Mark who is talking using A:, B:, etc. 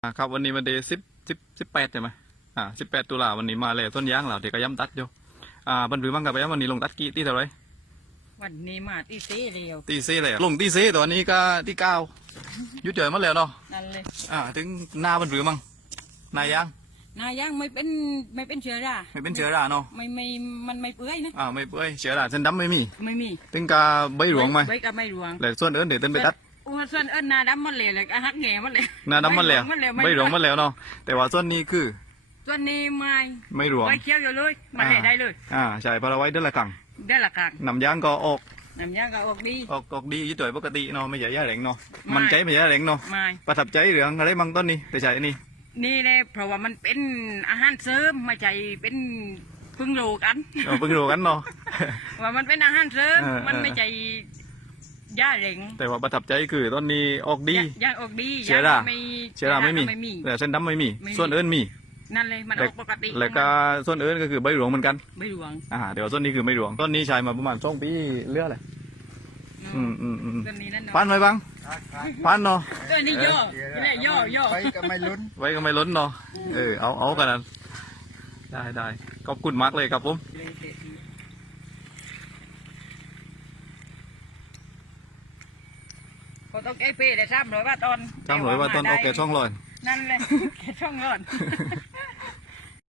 A: ครับวันนี้มันเดย์18ใช่ไหม18 ตุลาวันนี้มาเลยต้นยางเราเด็กก็ย้ำตัดอยู่บรรลุมั่งกับไปย้ำวันนี้ลงตัดกี่ที่เท่าไร
B: วันนี้มาตีเซ่เร็ว
A: ตีเซ่เลยลงตีเซ่ตอนนี้ก็ที่9ยุดเจอมาแล้วเนาะ
B: นั่นเลย
A: ถึงหน้าบรรลุมั่งนายยาง
B: ไม่เป็นเชื้อรา
A: ไม่เป็นเชื้อราเนาะ
B: มันไม่เปื่อยนะ
A: ไม่เปื่อยเชื้อราเส้นดำไม่มีถึงกาใบหลวงไหม
B: ใบกับใบหลวง
A: เลยส่วนเอิญเดี๋ยวต้นไปตัด
B: ส่วนเอิญนาดำมันเลยหักแง่มันเลย
A: นาดำมันแล้วใบหลวงมันแล้วเนาะแต่ว่าส่วนนี้คือ
B: ส่วนนี้
A: ไม่หลวง
B: ใบเขียวอยู่เลยมาได้เลย
A: ใช่พอเราไว้เดือนละครั้งนำยางก็ออก
B: น้ำยางก็ออก
A: ดียิ่งตัวปกติเนาะไม่ใช่ยาแหลงเนาะมันใจไม่ใช่ยาแหลงเนาะประทับใจเรื่องอะไรมั่งต้นนี้แต่ใช่
B: นี่เลยเพราะว่ามันเป็นอาหารเสริมไม่ใช่เป็นพึ่งโลกัน
A: พึ่งโลกันเนาะ
B: ว่ามันเป็นอาหารเสริมมันไม่ใช่ยาเหลง
A: แต่ว่าประทับใจคือต้นนี้ออกดี
B: ยาออกดี
A: เชื้อราไม่มีแต่เส้นดำไม่มีส่วนเอิญมี
B: นั่นเลยมันออกปกติ
A: แล้วก็ส่วนเอิญก็คือใบหลวงเหมือนกัน
B: ใบหลวง
A: เดี๋ยวส่วนนี้คือใบหลวงต้นนี้ใช้มาประมาณ2 ปีเลือดเลยพันไหมบ้างพันเนาะ
B: นี่ย่อ
C: ไว้ก็ไม่
A: ล้นเนาะเอากันนะได้ขอบคุณมากเลยครับผม
B: ก็ต้องแก้เป้ได้300 บาทตอน
A: 300 บาทตอนออกแก่ช่องลอย
B: นั่นเลยแก่ช่องลอย